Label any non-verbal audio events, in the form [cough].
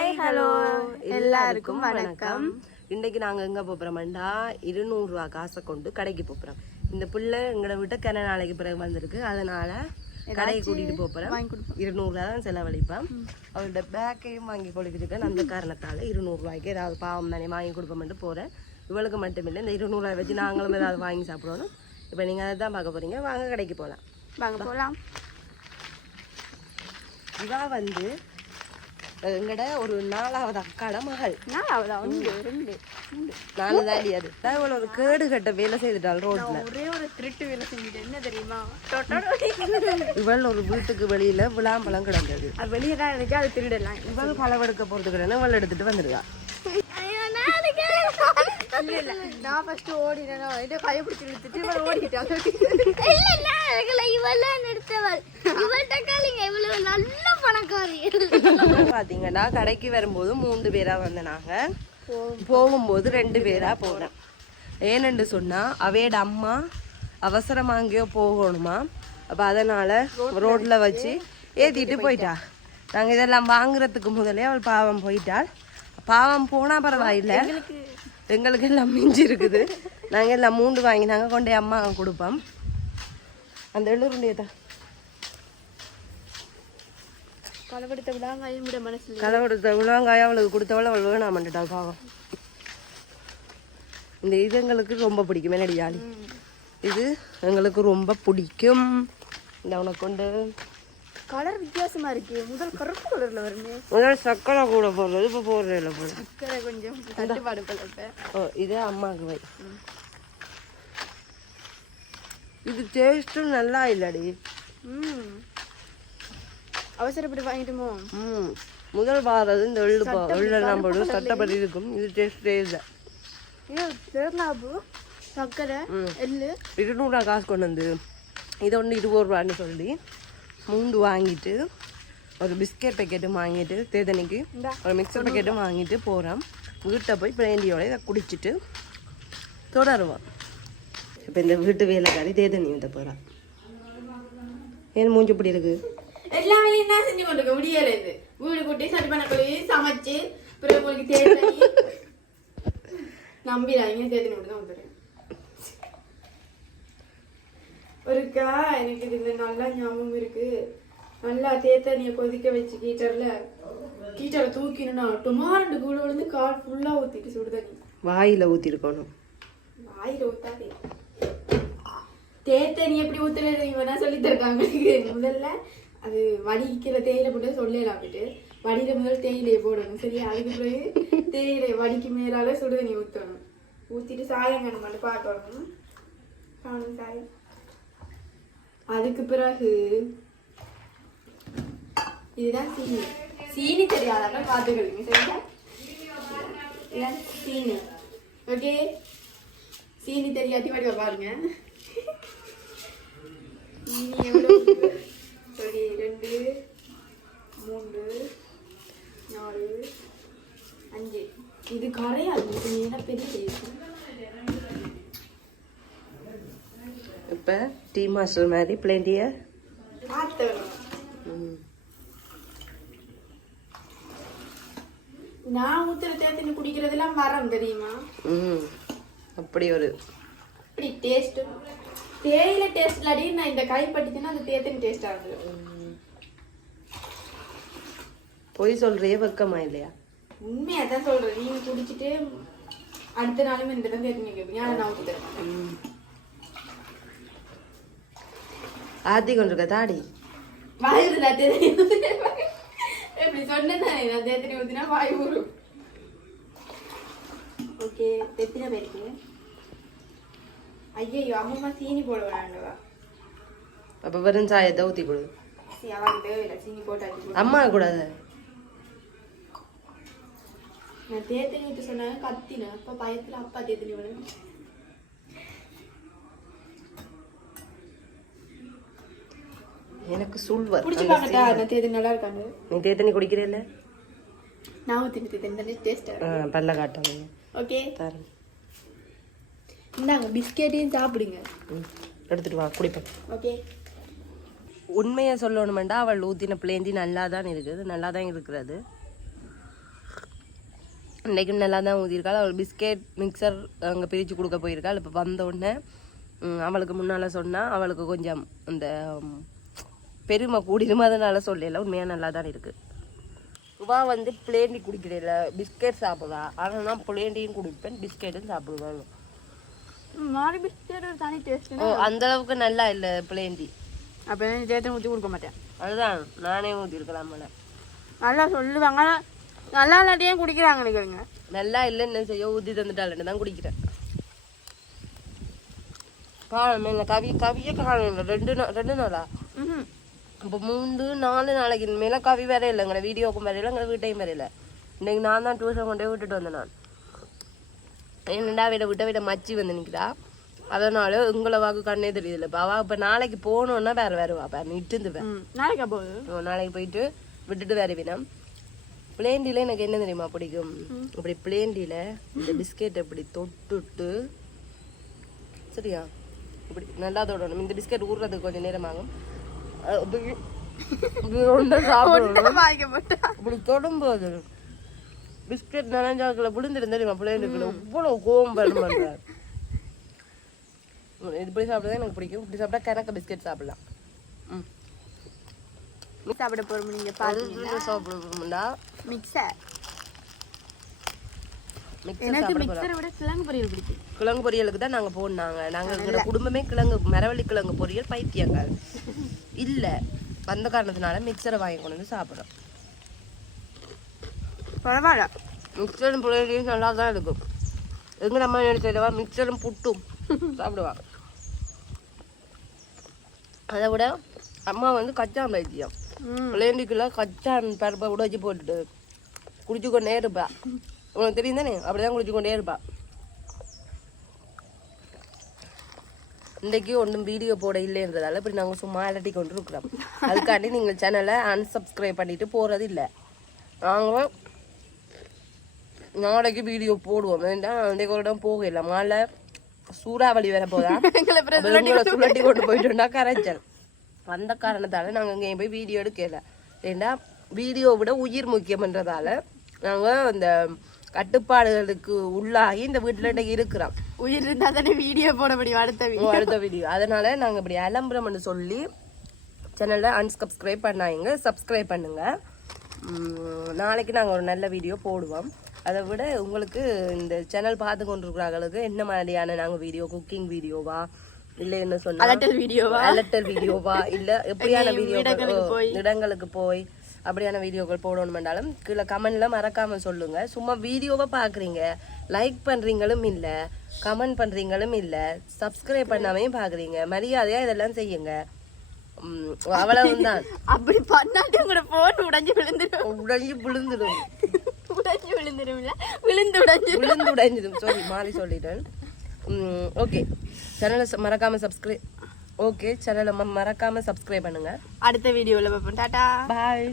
Hi hello எல்லாருக்கும் வணக்கம். இன்னைக்கு நாங்க எங்க போறோம்டா இருநூறுவா காசை கொண்டு கடைக்கு போறோம். இந்த பிள்ளை எங்களை விட்டு கன நாளைக்கு பிறகு வந்திருக்கு. அதனால கடையை வாங்கி கொடுப்போம். இருநூறுவா தான் செலவழிப்பேன் அவரோட பேக்கையும் வாங்கி கொடுத்துருக்கேன் அந்த காரணத்தால இருநூறுவாய்க்கு ஏதாவது பாவம் தானே வாங்கி கொடுப்போம்ட்டு போறேன். இவளுக்கு மட்டும் இல்லை இந்த இருநூறுவாய் வச்சு நாங்களும் ஏதாவது வாங்கி சாப்பிடணும். இப்போ நீங்க அதை தான் பார்க்க போறீங்க. வாங்க கடைக்கு போகலாம் வாங்க போலாம். இவா வந்து எங்கட ஒரு நாலாவது அக்காட மகள். நாலாவதா? ஒன்று ரெண்டு நாலு தாண்டி அது. இவள் ஒரு கேடு கட்ட வேலை செய்துட்டாள் ரோட்ல. ஒரே ஒரு திருட்டு வேலை செஞ்சுட்டு என்ன தெரியுமா? இவள் ஒரு வீட்டுக்கு வெளியில விளாம்பழம் கிடந்தது. அது வெளியே தான் இருக்கு அது திருடலாம். இவள் களவெடுக்க போறது கிடையாது இவள் எடுத்துட்டு வந்திருக்கா இல்ல இல்ல நான் ஃபர்ஸ்ட் ஓடினேன் இதை கையை பிடிச்சி இழுத்துட்டு இவன் ஓடிட்டாங்க இல்ல நான் இருக்கல இவெல்லாம் நிறுத்தவள். இவள்கிட்ட காலிங்க இவ்வளவு நல்ல பணக்காரி. பாத்தீங்கன்னா கடைக்கு வரும்போது மூன்று பேரா வந்தனாங்க போகும்போது. ரெண்டு பேரா போனேன் ஏனென்று சொன்னா அவையோட அம்மா அவசரமா அங்கேயோ போகணுமா. அப்ப அதனால ரோட்ல வச்சு ஏத்திட்டு போயிட்டா. நாங்க இதெல்லாம் வாங்குறதுக்கு முதலே அவள் பாவம் போயிட்டாள். பாவம் போனா பரவாயில்ல. எங்களுக்கு எல்லாம் மிஞ்சி இருக்குது நாங்க எல்லாம் மூண்டு வாங்கி நாங்க கொண்டே அம்மா கொடுப்போம். அந்த மனசு களவெடுத்த விழுவாங்காய அவளுக்கு கொடுத்தவள அவள் வேணாமன்ட்டுட்டாள் பாவம். இந்த இது எங்களுக்கு ரொம்ப பிடிக்கும். என்னடி ஜாலி இது எங்களுக்கு ரொம்ப பிடிக்கும். இந்த உனக்கு கொண்டு கலர் வித்தியாசமா இருக்கு. முதல் கருப்பு கலர்ல வருமே. முதல் சக்கரை கூட போடுறது இப்போ போடுறதில்ல போல சக்கரை கொஞ்சம் தட்டுப்பாடு போல இப்ப ஓ இது அம்மாவுக்கு வை. இது டேஸ்ட்டும் நல்லா இல்லடி. ம். அவசரப்பட்டு வாங்கிட்டுமோ? ம். முதல் வாரது இந்த எள்ளு பா எள்ளெல்லாம் போடு சட்டப்படி இருக்கும். இது டேஸ்டே இல்லை. ஐயோ தேர்லாபு சக்கரை எள்ளு. இருநூறுவா காசு கொண்டு வந்து. இது ஒன்று இருபது ரூபான்னு சொல்லி. மூண்டு வாங்கிட்டு ஒரு பிஸ்கெட் பேக்கெட்டும் வாங்கிட்டு தேதனைக்கு ஒரு மிக்சர் பேக்கெட்டும் வாங்கிட்டு போகிறோம் வீட்டை போய் பிளேண்டியோட இதை குடிச்சிட்டு தொடருவோம். இப்போ இந்த வீட்டு வேலைக்காரி தேதனி விட்ட போகிறான் ஏன் மூஞ்சி இப்படி இருக்கு? எல்லா வேலையும் தான் செஞ்சு கொண்டிருக்க? முடியல இது. வீடு கூட்டி சரி பண்ண கழுவி சமைச்சு பிறகு உங்களுக்கு தேடி நம்பிடாதீங்க தேடி மட்டும் தான் வந்துடுறேன் ஒருக்கா எனக்கு இது நல்லா ஞாபகம் இருக்கு. நல்லா தேத்தண்ணியை கொதிக்க வச்சு கீட்டர்ல கீட்டரை தூக்கினா டொமாரண்டு கூட விழுந்து கால் ஃபுல்லா ஊத்திட்டு சுடு தண்ணி. வாயில் ஊற்றிருக்கணும் வாயில ஊத்தாதே. தேத்தண்ணி எப்படி ஊத்துறது இவன் சொல்லி தருக்காங்க எனக்கு முதல்ல அது வடிக்கிற தேயிலை போட்டு சொல்லலாம் அப்படின்ட்டு வடியில முதல் தேயிலையை போடணும் சரியா? அதுக்கு பிறகு தேயிலை வடிக்கு மேலால சுடு தண்ணி ஊற்றணும் ஊத்திட்டு சாயம் கண்ணு மட்டும் பார்க்கணும். காணும் சாயம் அதுக்கு பிறகு இதுதான் சீனி. சீனி தெரியாதாக்க பார்த்துக்கிறீங்க சரிங்களா இதுதான் சீனி. ஓகே சீனி தெரியாட்டி வடிவா பாருங்க சீனி எவ்வளோ சரி ரெண்டு மூன்று நாலு அஞ்சு இது கரையாது இது நேரம் பெரிய டேஸ்ட் இப்போ டீ மாஸ்டர் மாதிரி பார்த்தணும் நான் ஊத்துற தேத்தண்ணி குடிக்கிறதெல்லாம் மரம் தெரியுமா? ம் அப்படி ஒரு இப்படி டேஸ்ட் தேயிலை டேஸ்ட் இல்லாடி நான் இந்த கை பட்டுச்சுன்னா அது தேத்தண்ணி டேஸ்ட் ஆகுது. பொய் சொல்கிறியே வெக்கமா இல்லையா? உண்மையா தான் சொல்றேன். நீங்க குடிச்சிட்டு அடுத்த நாளும் இந்த தான் தேத்தண்ணி கேட்பீங்க. ஆனா நான் ஊத்தி தரேன் ம். ஆத்தி கொண்டிருக்க தாடி. வாயில். எப்படி சொன்னேன் நான் தேத்தண்ணி ஊத்தினா வாய் ஊறும் ஓகே எத்தனை பேருக்கு. ஐயோ அம்மா சீனி போட வேண்டாண்டவா அப்போ வெறும் சாயத்தை ஊற்றி கொடு. அவன் தேவையில்லை. சீனி போட்டாச்சு அம்மா கூடாது. நான் தேத்தனி விட்டு சொன்னாங்க கத்தினேன். அப்ப பயத்துல அப்பா தேத்தனி விட எனக்கு பார்க்கட்டா நான் நல்லா இருக்காங்க நீ தேத்தனி குடிக்கிறேல்ல? நான் டேஸ்ட் பல்ல காட்டாங்க ஓகே. தரேன். இந்தாங்க பிஸ்கெட்டையும் சாப்பிடுங்க. எடுத்துட்டு வா குடிப்பேன் ஓகே. உண்மையை சொல்லணுமெண்டா அவள் ஊற்றின பிளேந்தி நல்லா தான் இருக்குது நல்லா தான் இருக்கிறது. இன்றைக்கும் நல்லா தான் ஊதியிருக்காள். அவள் பிஸ்கெட் மிக்சர் அங்கே பிரித்து கொடுக்க போயிருக்காள். இப்போ வந்த உடனே அவளுக்கு முன்னால் சொன்னால் அவளுக்கு கொஞ்சம் அந்த பெருமை கூடிருமா அதனால சொல்லல உண்மையாக நல்லா தான் இருக்குது இவா வந்து பிளேண்டி குடிக்கிறதில்ல பிஸ்கெட் சாப்பிடுவா. ஆனால் நான் பிளேண்டியும் குடிப்பேன் பிஸ்கெட்டும் சாப்பிடுவேன் மாறி பிஸ்கெட் ஒரு தனி டேஸ்ட் ஓ அந்த அளவுக்கு நல்லா இல்லை பிளேண்டி. அப்போ சேர்த்து ஊற்றி கொடுக்க மாட்டேன். அதுதான் நானே ஊற்றிருக்கலாம் போல. நல்லா சொல்லுவாங்க. நல்லா இல்லாட்டியும் குடிக்கிறாங்க நினைக்கிறீங்க நல்லா இல்லைன்னு செய்ய ஊற்றி தந்துட்டாள்னு தான் குடிக்கிறேன். காலம் இல்லை கவி கவியே காலம் இல்லை ரெண்டு நாள் ரெண்டு நாளா? ம் இப்போ மூணு நாலு நாளைக்கு மேலே கவி வேற இல்லைங்கிற வீடியோக்கும் வேற இல்லைங்கிற வீட்டையும் வேற இல்லை. இன்னைக்கு நான் தான் டியூஷன் கொண்டு போய் விட்டுட்டு வந்தேன் நான். என்னடா விட விட்ட விட மச்சி வந்து நிற்கிறா அதனால உங்களை வாக்கு கண்ணே தெரியுதுல்ல இப்போ அவள் இப்போ நாளைக்கு போகணுன்னா வேற வேற வா வேற நிட்டுந்துவேன் ம் நாளைக்கா போகுது நாளைக்கு போயிட்டு விட்டுட்டு வேற வினம். பிளேண்டில எனக்கு என்ன தெரியுமா பிடிக்கும்? இப்படி பிளேண்டில இந்த பிஸ்கெட் இப்படி தொட்டுட்டு சரியா? இப்படி நல்லா தொடணும். இந்த பிஸ்கெட் ஊறுறதுக்கு கொஞ்சம் நேரம் ஆகும். இப்படி- தொடும்போது பிஸ்கெட் நனைஞ்சாக்குல பிள்ளைகளுக்குள்ள கோவம் இப்படி சாப்பிட்டா எனக்கு பிடிக்கும். இப்படி சாப்பிட்டா கணக்க பிஸ்கெட் சாப்பிடலாம். ம். சாப்பிட பாருங்க. மிக்சர் எனக்கு மிக்சரை விட கிழங்கு பொரியல் பிடிக்கும். கிழங்கு பொரியலுக்கு தான் நாங்க போனாங்க நாங்க. குடும்பமே கிழங்கு மரவள்ளி கிழங்கு பொரியல் பைத்தியங்க இல்ல. அந்த காரணத்தினால மிக்சரை வாங்கி கொண்டு வந்து சாப்பிடுறோம். பரவாயில்ல. மிக்சரும் பொரியலையும் நல்லா தான் இருக்கும். எங்க நம்ம நினைச்சவா மிக்சரும் புட்டும் சாப்பிடுவாங்க அதை விட அம்மா வந்து கச்சான் பைத்தியம் ம். பிள்ளைண்டிக்குள்ள கச்சான் பருப்பை உடைச்சி போட்டுட்டு குடிச்சு கொண்டே இருப்பா. உனக்கு தெரியும் தானே? அப்படிதான் குடிச்சு கொண்டே இருப்பா. இன்றைக்கு ஒன்றும் வீடியோ போட இல்லைன்றதால இப்படி நாங்கள் சும்மா அலட்டி கொண்டு இருக்கிறோம் அதுக்காண்டி நீங்கள் சேனலை unsubscribe பண்ணிட்டு போறது இல்லை. நாங்கள் நாளைக்கு வீடியோ போடுவோம். ஏன்டா அன்றைக்கு ஒரு இடம் போகல. மழை சூறாவளி வேற போதா? [laughs] சுழட்டி கொண்டு போயிட்டோம்னா கரைச்சல். அந்த காரணத்தால நாங்க எங்கேயும் போய் வீடியோ எடுக்கல. ஏன்னா வீடியோ விட உயிர் முக்கியம்ன்றதால நாங்க இந்த கட்டுப்பாடுகளுக்கு உள்ளாகி இந்த வீட்டுல இன்னைக்கு இருக்கிறோம். உயிர் இருந்தா தானே வீடியோ போட முடியும் அடுத்த வீடியோ அடுத்த வீடியோ அதனால நாங்க இப்படி அலம்புறோம்னு சொல்லி சேனலை unsubscribe பண்ணாங்க சப்ஸ்கிரைப் பண்ணுங்க. நாளைக்கு நாங்க ஒரு நல்ல வீடியோ போடுவோம். அதை விட உங்களுக்கு இந்த சேனல் பார்த்து கொண்டிருக்கிறவங்களுக்கு என்ன மாதிரியான நாங்க வீடியோ குக்கிங் வீடியோவா இல்ல என்ன சொன்னா அலட்டல் வீடியோவா அலட்டல் வீடியோவா இல்ல எப்படியான வீடியோ. இடங்களுக்கு போய் அப்படியான வீடியோக்கள் போடணுமென்றாலும் கீழே கமெண்ட்ல மறக்காம சொல்லுங்க. சும்மா வீடியோவை பாக்குறீங்க லைக் பண்றீங்களும் இல்ல கமெண்ட் பண்றீங்களும் இல்ல சப்ஸ்கிரைப் பண்ணாமையும் பாக்குறீங்க மரியாதையா இதெல்லாம் செய்யுங்க. அவ்வளவுதான். [laughs] அப்படி பண்ணாட்டி உங்களோட போன் உடைஞ்சு விழுந்துடும் உடஞ்சி விழுந்துடும் உடைஞ்சு விழுந்துடும்ல விழுந்து உடைஞ்சு விழுந்து உடைஞ்சிடும் சாரி மாறி சொல்லிட்டேன். ஓகே சேனலை மறக்காம சப்ஸ்கிரைப் ஓகே சேனலை மறக்காம சப்ஸ்கிரைப் பண்ணுங்க. அடுத்த பார்ப்போம். டாடா. பாய்